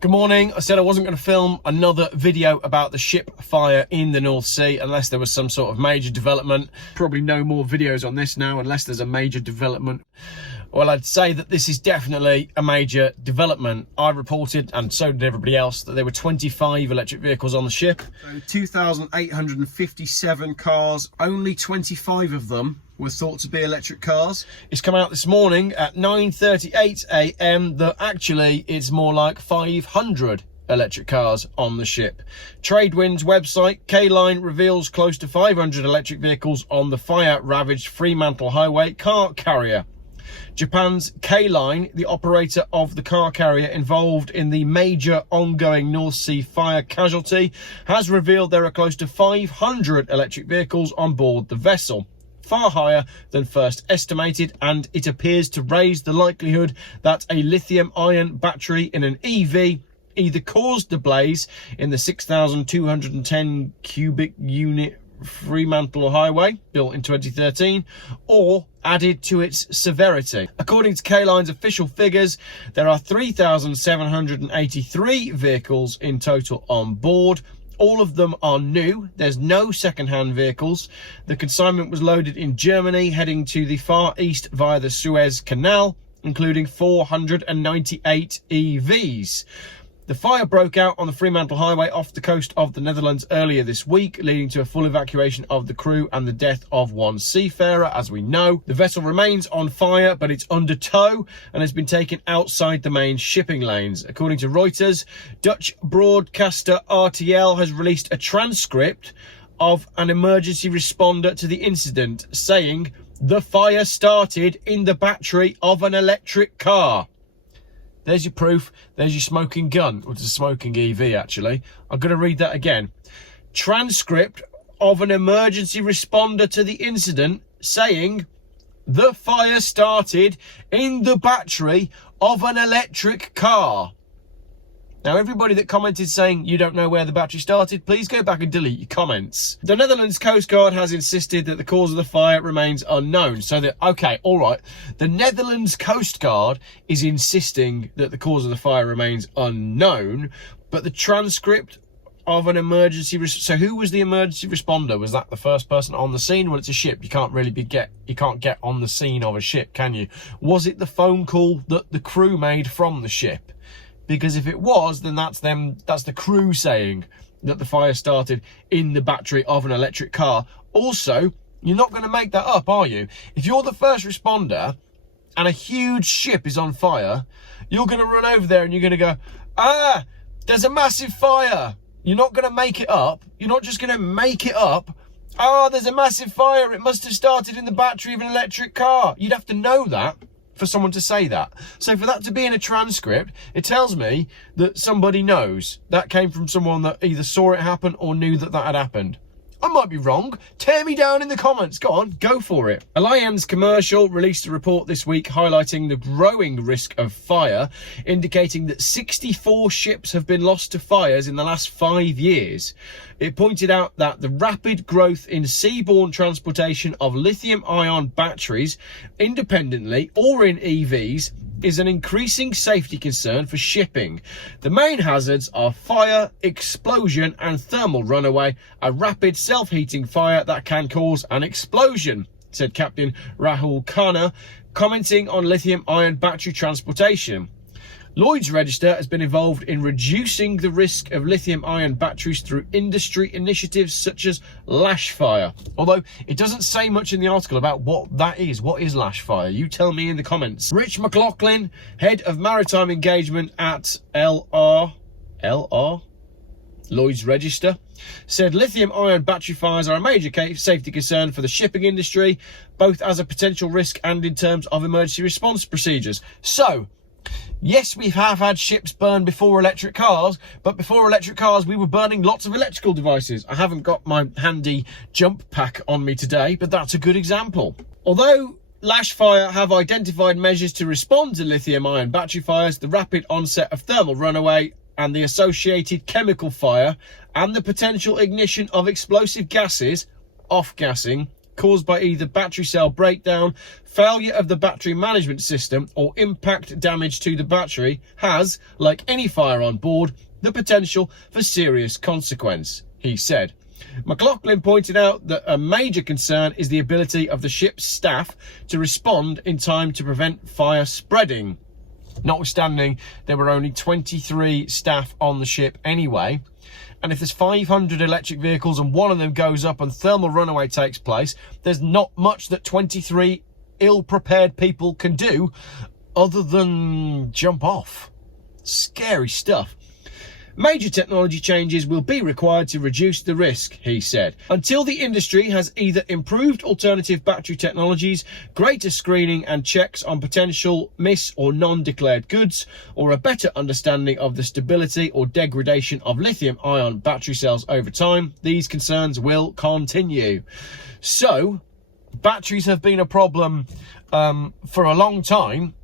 Good morning. I said I wasn't going to film another video about the ship fire in the North Sea unless there was some sort of major development. Probably no more videos on this now unless there's a major development. Well, I'd say that this is definitely a major development. I reported, and so did everybody else, that there were 25 electric vehicles on the ship. So 2,857 cars, only 25 of them were thought to be electric cars. It's come out this morning at 9:38 a.m. that actually it's more like 500 electric cars on the ship. Tradewind's website, K-Line, reveals close to 500 electric vehicles on the fire-ravaged Fremantle Highway car carrier. Japan's K-Line, the operator of the car carrier involved in the major ongoing North Sea fire casualty, has revealed there are close to 500 electric vehicles on board the vessel, far higher than first estimated, and it appears to raise the likelihood that a lithium-ion battery in an EV either caused the blaze in the 6,210 cubic unit Fremantle Highway, built in 2013, or added to its severity. According to K-Line's official figures, there are 3,783 vehicles in total on board. All of them are new. There's no second-hand vehicles. The consignment was loaded in Germany, heading to the Far East via the Suez Canal, including 498 EVs. The fire broke out on the Fremantle Highway off the coast of the Netherlands earlier this week, leading to a full evacuation of the crew and the death of one seafarer, as we know. The vessel remains on fire, but it's under tow and has been taken outside the main shipping lanes. According to Reuters, Dutch broadcaster RTL has released a transcript of an emergency responder to the incident, saying the fire started in the battery of an electric car. There's your proof. There's your smoking gun, which is a smoking EV, actually. I'm going to read that again. Transcript of an emergency responder to the incident saying the fire started in the battery of an electric car. Now, everybody that commented saying you don't know where the battery started, please go back and delete your comments. The Netherlands Coast Guard has insisted that the cause of the fire remains unknown. So that, okay, all right. The Netherlands Coast Guard is insisting that the cause of the fire remains unknown, but the transcript of an emergency... So who was the emergency responder? Was that the first person on the scene? Well, it's a ship. You can't really you can't get on the scene of a ship, can you? Was it the phone call that the crew made from the ship? Because if it was, then that's the crew saying that the fire started in the battery of an electric car. Also, you're not going to make that up, are you? If you're the first responder and a huge ship is on fire, you're going to run over there and you're going to go, there's a massive fire. You're not going to make it up. You're not just going to make it up. There's a massive fire. It must have started in the battery of an electric car. You'd have to know that for someone to say that. So for that to be in a transcript, it tells me that somebody knows. That came from someone that either saw it happen or knew that that had happened. I might be wrong. Tear me down in the comments. Go on, go for it. Allianz Commercial released a report this week highlighting the growing risk of fire, indicating that 64 ships have been lost to fires in the last 5 years. It pointed out that the rapid growth in seaborne transportation of lithium-ion batteries, independently or in EVs, is an increasing safety concern for shipping. The main hazards are fire, explosion and thermal runaway, a rapid self-heating fire that can cause an explosion, said Captain Rahul Khanna, commenting on lithium-ion battery transportation. Lloyd's Register has been involved in reducing the risk of lithium-ion batteries through industry initiatives such as lash fire. Although it doesn't say much in the article about what that is. What is lash fire? You tell me in the comments. Rich McLaughlin, head of maritime engagement at Lloyd's Register, said lithium-ion battery fires are a major safety concern for the shipping industry, both as a potential risk and in terms of emergency response procedures. So, yes, we have had ships burn before electric cars, but before electric cars, we were burning lots of electrical devices. I haven't got my handy jump pack on me today, but that's a good example. Although Lash Fire have identified measures to respond to lithium-ion battery fires, the rapid onset of thermal runaway and the associated chemical fire and the potential ignition of explosive gases, off-gassing, caused by either battery cell breakdown, failure of the battery management system, or impact damage to the battery has, like any fire on board, the potential for serious consequence, he said. McLaughlin pointed out that a major concern is the ability of the ship's staff to respond in time to prevent fire spreading. Notwithstanding, there were only 23 staff on the ship anyway. And if there's 500 electric vehicles and one of them goes up and thermal runaway takes place, there's not much that 23 ill-prepared people can do other than jump off. Scary stuff. Major technology changes will be required to reduce the risk, he said. Until the industry has either improved alternative battery technologies, greater screening and checks on potential mis- or non-declared goods, or a better understanding of the stability or degradation of lithium-ion battery cells over time, these concerns will continue. So, batteries have been a problem for a long time,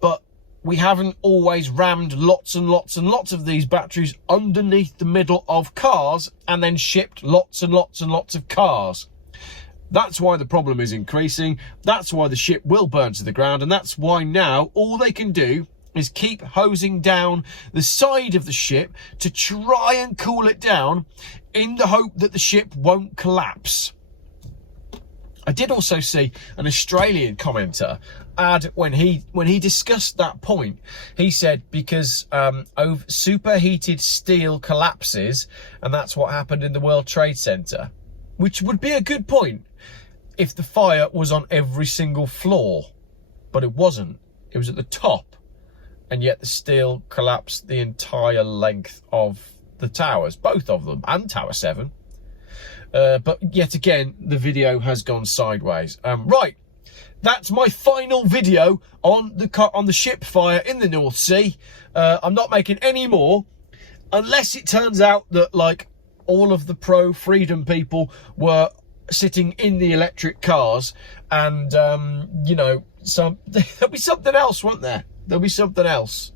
but we haven't always rammed lots and lots and lots of these batteries underneath the middle of cars and then shipped lots and lots and lots of cars. That's why the problem is increasing. That's why the ship will burn to the ground. And that's why now all they can do is keep hosing down the side of the ship to try and cool it down in the hope that the ship won't collapse. I did also see an Australian commenter add, when he discussed that point, he said because superheated steel collapses, and that's what happened in the World Trade Center, which would be a good point if the fire was on every single floor, but it wasn't. It was at the top, and yet the steel collapsed the entire length of the towers, both of them, and Tower 7. But yet again, the video has gone sideways. Right, that's my final video on the ship fire in the North Sea. I'm not making any more, unless it turns out that, like, all of the pro-freedom people were sitting in the electric cars, and you know, there'll be something else, won't there? There'll be something else.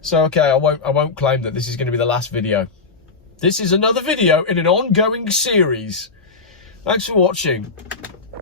So okay, I won't claim that this is going to be the last video. This is another video in an ongoing series. Thanks for watching.